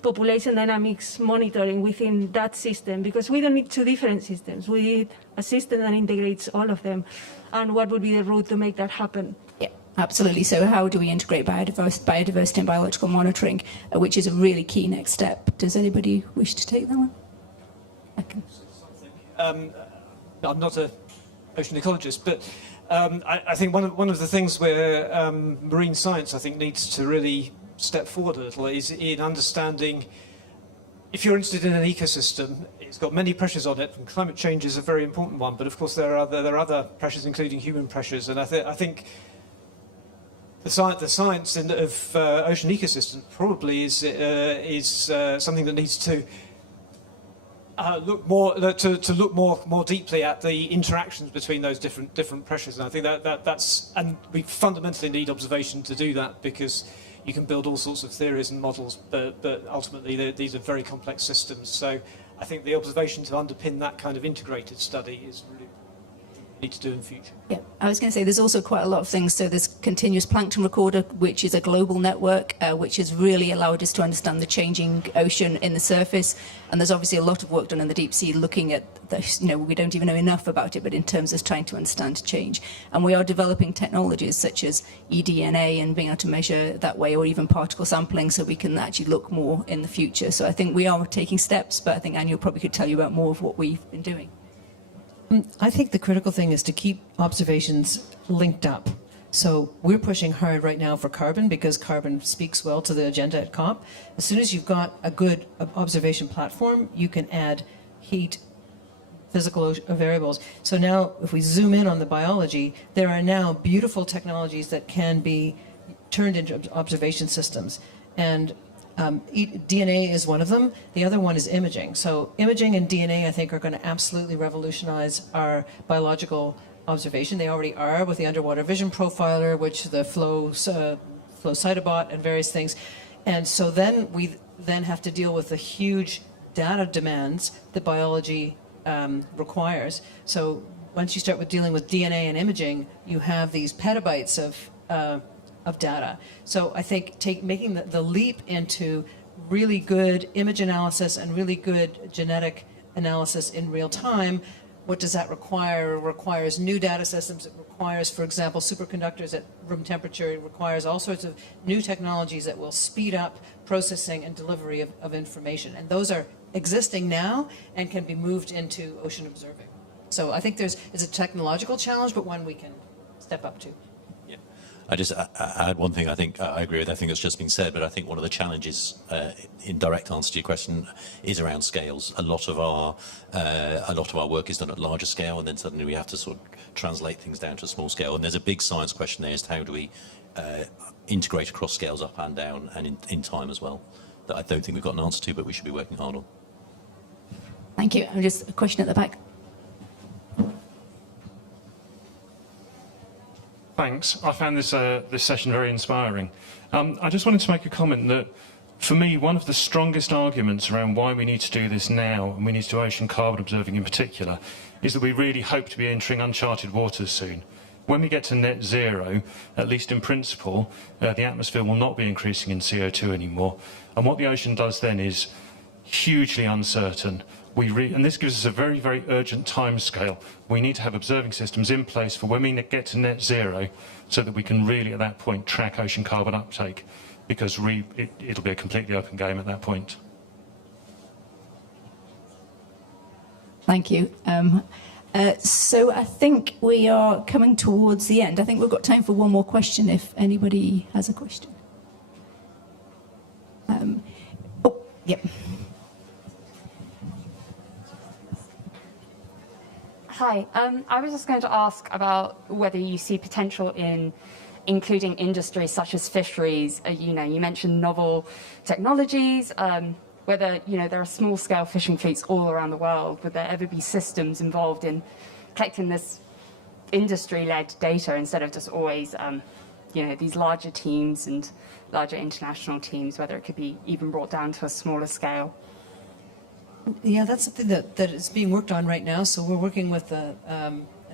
population dynamics monitoring within that system? Because we don't need two different systems. We need a system that integrates all of them. And what would be the route to make that happen? Yeah, absolutely. So how do we integrate biodiversity and biological monitoring, which is a really key next step? Does anybody wish to take that one? I can. I'm not an ocean ecologist, but I think one of the things where marine science, I think, needs to really step forward a little is in understanding, if you're interested in an ecosystem, it's got many pressures on it, and climate change is a very important one, but of course there are other pressures, including human pressures, and I think the science of ocean ecosystems probably is something that needs to look more deeply at the interactions between those different pressures, and I think that's and we fundamentally need observation to do that, because you can build all sorts of theories and models, but ultimately these are very complex systems. So I think the observation to underpin that kind of integrated study is really... need to do in the future. Yeah, I was going to say there's also quite a lot of things. So there's continuous plankton recorder, which is a global network, which has really allowed us to understand the changing ocean in the surface. And there's obviously a lot of work done in the deep sea looking at this. You know, we don't even know enough about it, but in terms of trying to understand change. And we are developing technologies such as eDNA and being able to measure that way, or even particle sampling, so we can actually look more in the future. So I think we are taking steps, but I think Anya probably could tell you about more of what we've been doing. I think the critical thing is to keep observations linked up. So we're pushing hard right now for carbon, because carbon speaks well to the agenda at COP. As soon as you've got a good observation platform, you can add heat, physical variables. So now if we zoom in on the biology, there are now beautiful technologies that can be turned into observation systems. And DNA is one of them. The other one is imaging. So imaging and DNA, I think, are going to absolutely revolutionize our biological observation. They already are with the underwater vision profiler, which the flow cytobot and various things. And so then we then have to deal with the huge data demands that biology requires. So once you start with dealing with DNA and imaging, you have these petabytes of data. So I think making the leap into really good image analysis and really good genetic analysis in real time, what does that require? It requires new data systems. It requires, for example, superconductors at room temperature. It requires all sorts of new technologies that will speed up processing and delivery of information. And those are existing now and can be moved into ocean observing. So I think it's a technological challenge, but one we can step up to. I just add one thing. I think I agree with everything that's just been said, but I think one of the challenges, in direct answer to your question, is around scales. A lot of our work is done at larger scale, and then suddenly we have to sort of translate things down to a small scale. And there's a big science question there: is how do we integrate across scales up and down, and in time as well? That I don't think we've got an answer to, but we should be working hard on. Thank you. Just a question at the back. Thanks. I found this session very inspiring. I just wanted to make a comment that, for me, one of the strongest arguments around why we need to do this now, and we need to do ocean carbon observing in particular, is that we really hope to be entering uncharted waters soon. When we get to net zero, at least in principle, the atmosphere will not be increasing in CO2 anymore. And what the ocean does then is hugely uncertain. And this gives us a very, very urgent timescale. We need to have observing systems in place for when we get to net zero, so that we can really, at that point, track ocean carbon uptake, because it'll be a completely open game at that point. Thank you. So I think we are coming towards the end. I think we've got time for one more question if anybody has a question. Yep. Hi, I was just going to ask about whether you see potential in including industries such as fisheries. You mentioned novel technologies, whether, there are small-scale fishing fleets all around the world. Would there ever be systems involved in collecting this industry-led data instead of just always, these larger teams and larger international teams, whether it could be even brought down to a smaller scale? Yeah, that's something that is being worked on right now. So we're working with a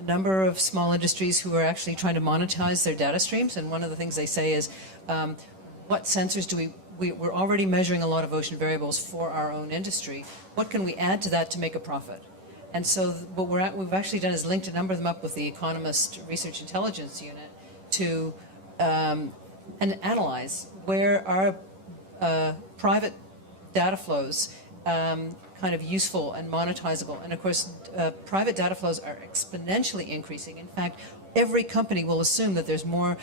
number of small industries who are actually trying to monetize their data streams. And one of the things they say is, what sensors do we're already measuring a lot of ocean variables for our own industry. What can we add to that to make a profit? And so what we've actually done is linked a number of them up with the Economist Research Intelligence Unit to and analyze where our private data flows kind of useful and monetizable. And of course, private data flows are exponentially increasing. In fact, every company will assume that there's more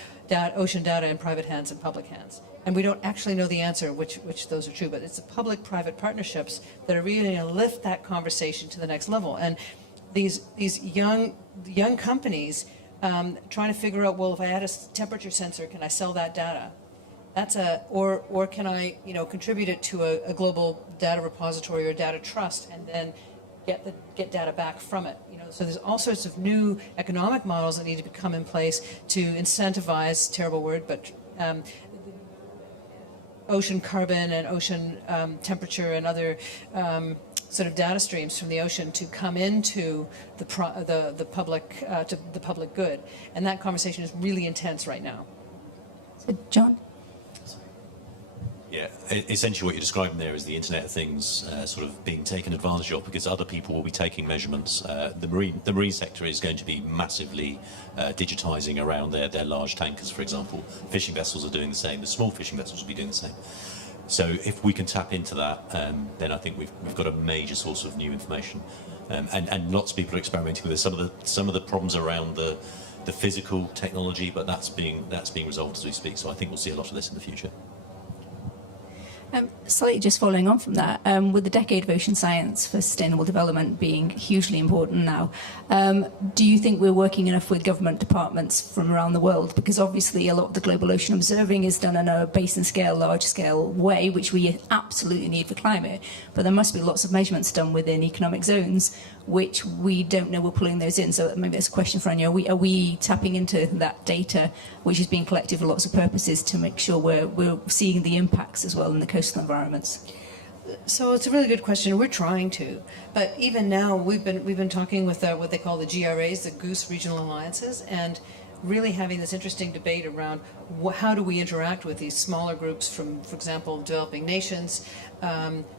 ocean data in private hands than public hands. And we don't actually know the answer which those are true, but it's the public-private partnerships that are really going to lift that conversation to the next level. And these young companies trying to figure out, well, if I add a temperature sensor, can I sell that data? Or can I, contribute it to a global data repository or data trust, and then get data back from it. So there's all sorts of new economic models that need to come in place to incentivize, terrible word, but ocean carbon and ocean temperature and other sort of data streams from the ocean to come into the public good, and that conversation is really intense right now. So, John? Yeah, essentially what you're describing there is the Internet of Things sort of being taken advantage of because other people will be taking measurements. The marine sector is going to be massively digitising around their large tankers, for example. Fishing vessels are doing the same. The small fishing vessels will be doing the same. So if we can tap into that, then I think we've got a major source of new information. And lots of people are experimenting with this. Some of the problems around the physical technology, but that's being resolved as we speak. So I think we'll see a lot of this in the future. Slightly just following on from that, with the decade of ocean science for sustainable development being hugely important now, do you think we're working enough with government departments from around the world? Because obviously a lot of the global ocean observing is done in a basin scale, large scale way, which we absolutely need for climate. But there must be lots of measurements done within economic zones, which we don't know we're pulling those in. So maybe that's a question for Anya. Are we tapping into that data, which is being collected for lots of purposes, to make sure we're seeing the impacts as well in the coastal environments? So it's a really good question. We're trying to, but even now we've been talking with what they call the GRAs, the Goose Regional Alliances, and really having this interesting debate around how do we interact with these smaller groups from, for example, developing nations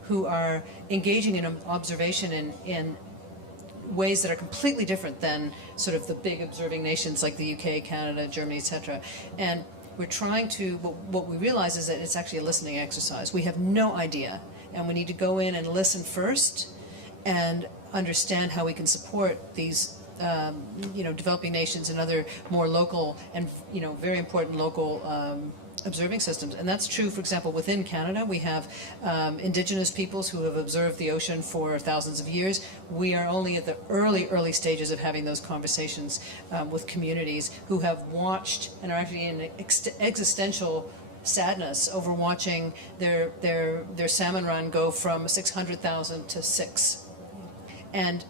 who are engaging in observation in ways that are completely different than sort of the big observing nations like the UK, Canada, Germany, etc. And we're trying to, what we realize is that it's actually a listening exercise. We have no idea, and we need to go in and listen first and understand how we can support these developing nations and other more local and very important local observing systems. And that's true, for example, within Canada. We have indigenous peoples who have observed the ocean for thousands of years. We are only at the early stages of having those conversations with communities who have watched and are actually in existential sadness over watching their salmon run go from 600,000 to 6. And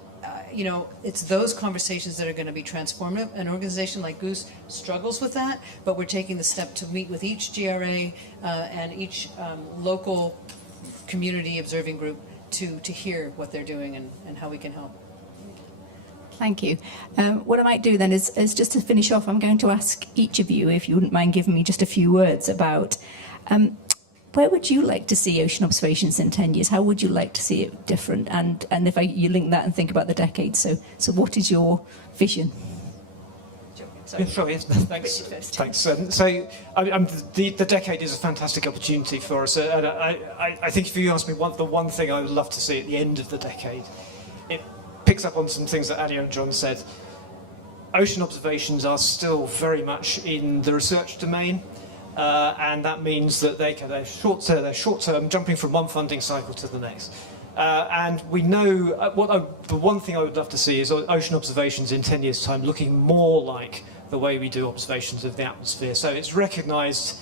it's those conversations that are going to be transformative. An organization like Goose struggles with that, but we're taking the step to meet with each GRA and each local community observing group to hear what they're doing and how we can help. Thank you. What I might do then is just to finish off, I'm going to ask each of you, if you wouldn't mind giving me just a few words about where would you like to see ocean observations in 10 years? How would you like to see it different? And if you link that and think about the decade, so what is your vision? Yeah, sure, yes, thanks. The decade is a fantastic opportunity for us. And I think if you ask me the one thing I would love to see at the end of the decade, it picks up on some things that Anya and John said. Ocean observations are still very much in the research domain. And that means that they're short-term, jumping from one funding cycle to the next. And we know, the one thing I would love to see is ocean observations in 10 years' time looking more like the way we do observations of the atmosphere. So it's recognised,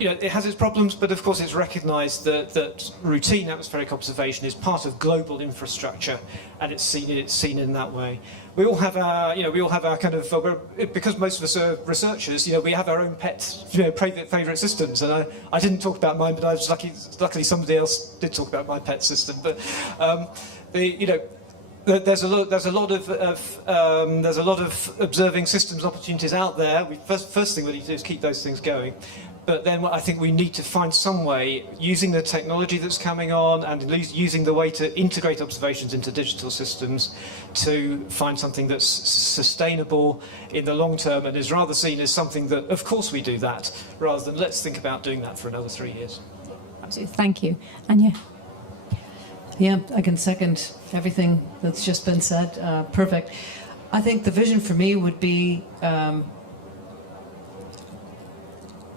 it has its problems, but of course it's recognised that routine atmospheric observation is part of global infrastructure, and it's seen in that way. We all have our kind of, because most of us are researchers, we have our own pet, favourite systems. And I didn't talk about mine, but I was luckily somebody else did talk about my pet system. But there's a lot of observing systems opportunities out there. First thing we need to do is keep those things going. But then I think we need to find some way, using the technology that's coming on and using the way to integrate observations into digital systems, to find something that's sustainable in the long term and is rather seen as something that, of course we do that, rather than let's think about doing that for another 3 years. Absolutely. Thank you. Anya? Yeah, I can second everything that's just been said. Perfect. I think the vision for me would be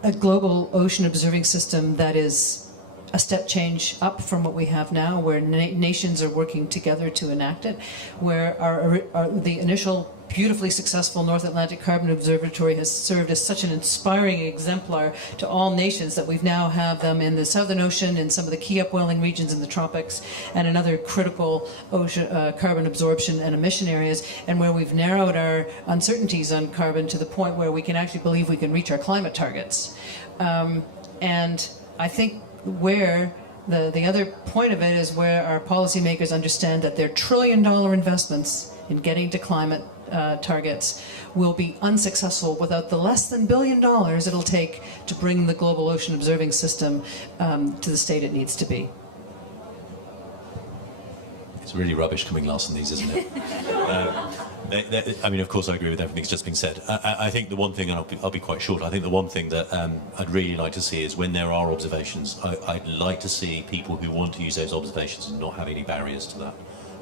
a global ocean observing system that is a step change up from what we have now, where nations are working together to enact it, where the initial beautifully successful North Atlantic Carbon Observatory has served as such an inspiring exemplar to all nations that we now have them in the Southern Ocean, in some of the key upwelling regions in the tropics, and in other critical ocean carbon absorption and emission areas, and where we've narrowed our uncertainties on carbon to the point where we can actually believe we can reach our climate targets. And I think where The other point of it is where our policymakers understand that their trillion-dollar investments in getting to climate targets will be unsuccessful without the less than $1 billion it'll take to bring the global ocean observing system to the state it needs to be. It's really rubbish coming last on these, isn't it? I mean, of course, I agree with everything that's just been said. I think the one thing, and I'll be quite short, I think the one thing that I'd really like to see is when there are observations, I'd like to see people who want to use those observations and not have any barriers to that.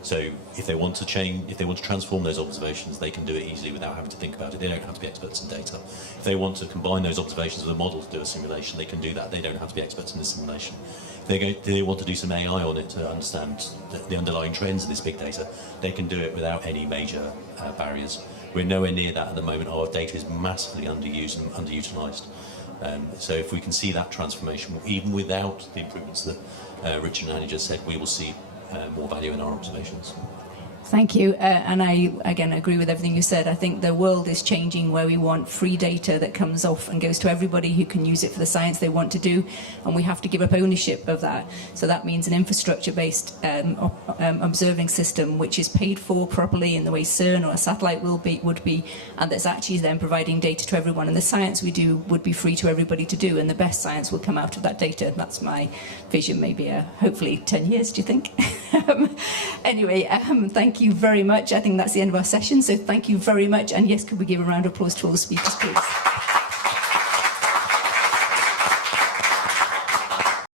So if they want to change, if they want to transform those observations, they can do it easily without having to think about it. They don't have to be experts in data. If they want to combine those observations with a model to do a simulation, they can do that. They don't have to be experts in the simulation. If they want to do some AI on it to understand the underlying trends in this big data, they can do it without any major barriers. We're nowhere near that at the moment. Our data is massively underused and underutilised. So if we can see that transformation, even without the improvements that Richard and Annie just said, we will see more value in our observations. Thank you. And I, again, agree with everything you said. I think the world is changing where we want free data that comes off and goes to everybody who can use it for the science they want to do. And we have to give up ownership of that. So that means an infrastructure-based observing system which is paid for properly in the way CERN or a satellite would be, and that's actually then providing data to everyone. And the science we do would be free to everybody to do, and the best science will come out of that data. That's my vision, maybe hopefully 10 years, do you think? Anyway, thank you very much. I think that's the end of our session, so thank you very much. And yes, could we give a round of applause to all the speakers, please?